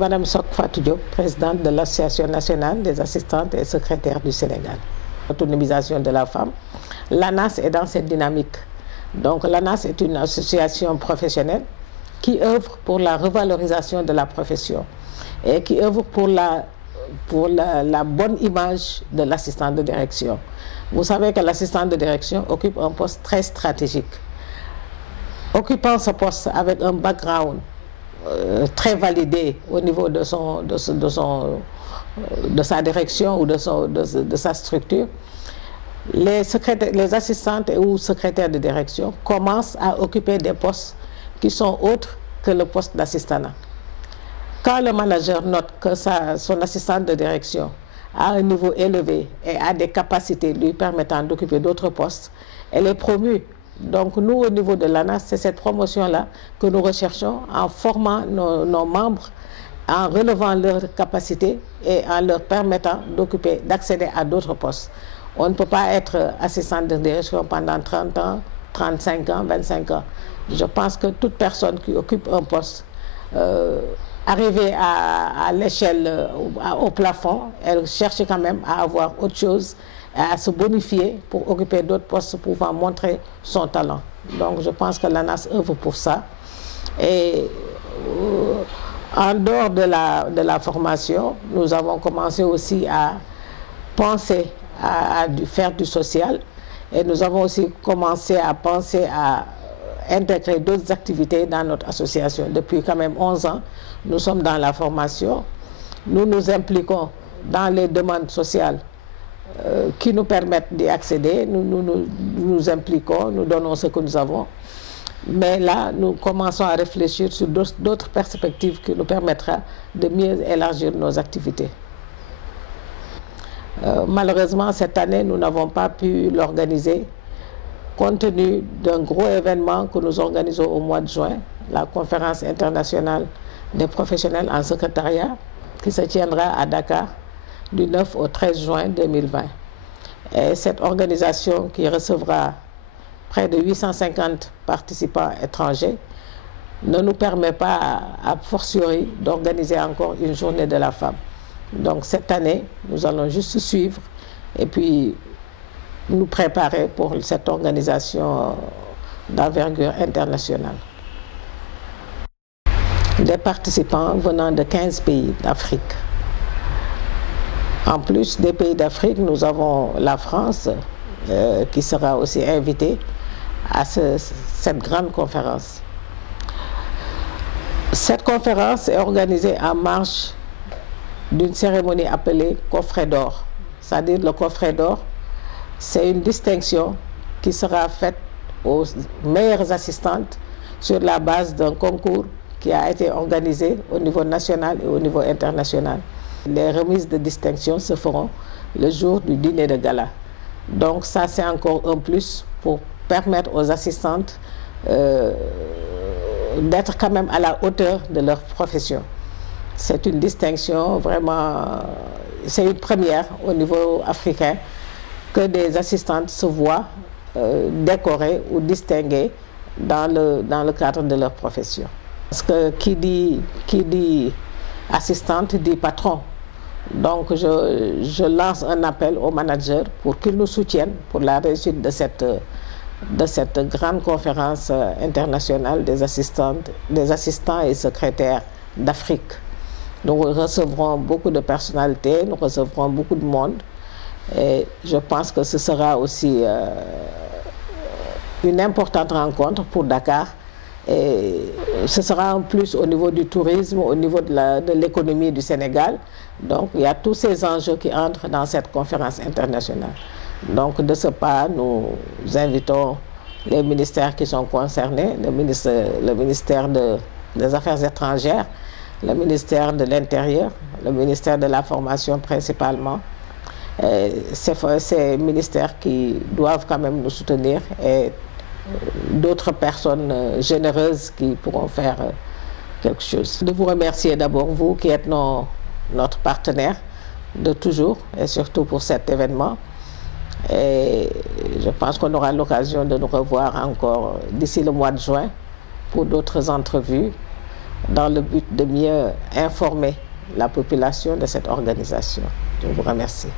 Madame Sok Fatou Diop, présidente de l'Association nationale des assistantes et secrétaires du Sénégal. L'autonomisation de la femme. L'ANAS est dans cette dynamique. Donc l'ANAS est une association professionnelle qui œuvre pour la revalorisation de la profession et qui œuvre pour la bonne image de l'assistant de direction. Vous savez que l'assistant de direction occupe un poste très stratégique. Occupant ce poste avec un background très validé au niveau de sa direction ou de sa structure, les assistantes ou secrétaires de direction commencent à occuper des postes qui sont autres que le poste d'assistanat. Quand le manager note que son assistante de direction a un niveau élevé et a des capacités lui permettant d'occuper d'autres postes, elle est promue. Donc nous, au niveau de l'ANAS, c'est cette promotion-là que nous recherchons en formant nos membres, en relevant leurs capacités et en leur permettant d'accéder à d'autres postes. On ne peut pas être assistant de direction pendant 30 ans, 35 ans, 25 ans. Je pense que toute personne qui occupe un poste, arrivée à l'échelle, au plafond, elle cherche quand même à avoir autre chose, à se bonifier pour occuper d'autres postes, pour pouvoir montrer son talent. Donc je pense que l'ANAS œuvre pour ça. Et en dehors de la formation, nous avons commencé aussi à penser à faire du social, et nous avons aussi commencé à penser à intégrer d'autres activités dans notre association. Depuis quand même 11 ans, nous sommes dans la formation. Nous nous impliquons dans les demandes sociales qui nous permettent d'y accéder. Nous nous impliquons, nous donnons ce que nous avons. Mais là, nous commençons à réfléchir sur d'autres perspectives qui nous permettront de mieux élargir nos activités. Malheureusement, cette année, nous n'avons pas pu l'organiser compte tenu d'un gros événement que nous organisons au mois de juin, la conférence internationale des professionnels en secrétariat, qui se tiendra à Dakar du 9 au 13 juin 2020. Et cette organisation qui recevra près de 850 participants étrangers ne nous permet pas, a fortiori, d'organiser encore une journée de la femme. Donc cette année, nous allons juste suivre et puis nous préparer pour cette organisation d'envergure internationale. Des participants venant de 15 pays d'Afrique. En plus des pays d'Afrique, nous avons la France qui sera aussi invitée à cette grande conférence. Cette conférence est organisée en marge d'une cérémonie appelée coffret d'or. C'est-à-dire le coffret d'or, c'est une distinction qui sera faite aux meilleures assistantes sur la base d'un concours qui a été organisé au niveau national et au niveau international. Les remises de distinction se feront le jour du dîner de gala. Donc ça, c'est encore un plus pour permettre aux assistantes d'être quand même à la hauteur de leur profession. C'est une distinction vraiment, c'est une première au niveau africain que des assistantes se voient décorées ou distinguées dans le cadre de leur profession. Parce que qui dit assistante dit patron. Donc je lance un appel aux managers pour qu'ils nous soutiennent pour la réussite de cette grande conférence internationale des assistants et secrétaires d'Afrique. Nous recevrons beaucoup de personnalités, nous recevrons beaucoup de monde et je pense que ce sera aussi une importante rencontre pour Dakar. Et ce sera en plus au niveau du tourisme, au niveau de l'économie du Sénégal. Donc il y a tous ces enjeux qui entrent dans cette conférence internationale. Donc de ce pas, nous invitons les ministères qui sont concernés, le ministère des Affaires étrangères, le ministère de l'Intérieur, le ministère de la Formation principalement. Ces ministères qui doivent quand même nous soutenir et d'autres personnes généreuses qui pourront faire quelque chose. De vous remercier d'abord, vous qui êtes notre partenaire de toujours et surtout pour cet événement. Et je pense qu'on aura l'occasion de nous revoir encore d'ici le mois de juin pour d'autres entrevues dans le but de mieux informer la population de cette organisation. Je vous remercie.